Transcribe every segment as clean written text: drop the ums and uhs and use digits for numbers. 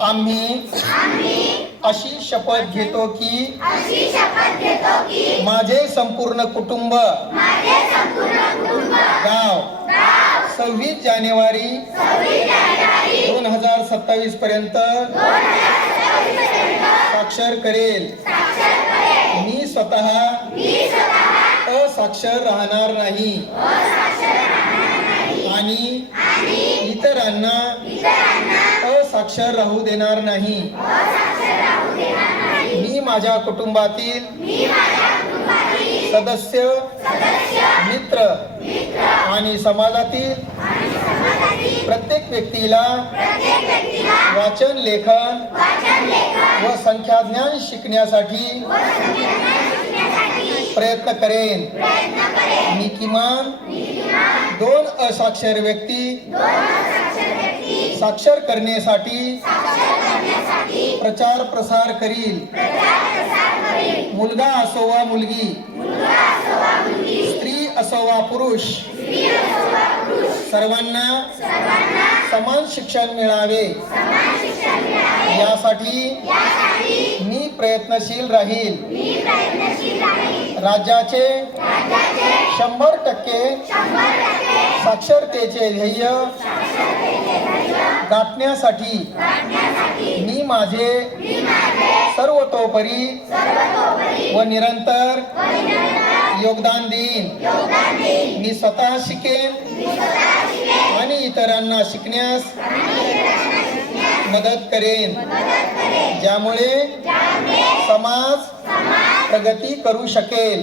आम्ही अशी शपथ घेतो की माझे संपूर्ण कुटुंब गाव 26 जानेवारी 2027 पर्यंत साक्षर करेल। मी स्वतः असाक्षर राहणार नाही आणि इतरांना असाक्षर राहू देणार नाही। मी माझ्या कुटुंबातील सदस्य, मित्र आणि समाजातील प्रत्येक व्यक्तीला वाचन, लेखन व संख्याज्ञान शिकण्यासाठी प्रयत्न करेन। मी किमान 2 असाक्षर व्यक्ती साक्षर करण्यासाठी प्रचार प्रसार करील। मुलगा असो वा मुलगी, स्त्री असो वा पुरुष, सर्वांना समान शिक्षण मिळावे यासाठी मी प्रयत्नशील राहील। राज्याचे 100% साक्षरतेचे ध्येय गाठण्यासाठी मी माझे सर्वतोपरी व निरंतर योगदान देईन। मी स्वतः शिकेन आणि इतरांना शिकण्यास मदत करेन, ज्यामुळे समाज प्रगती करू शकेल।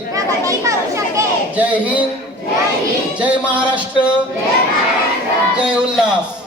जय हिंद, जय महाराष्ट्र, जय उल्हास।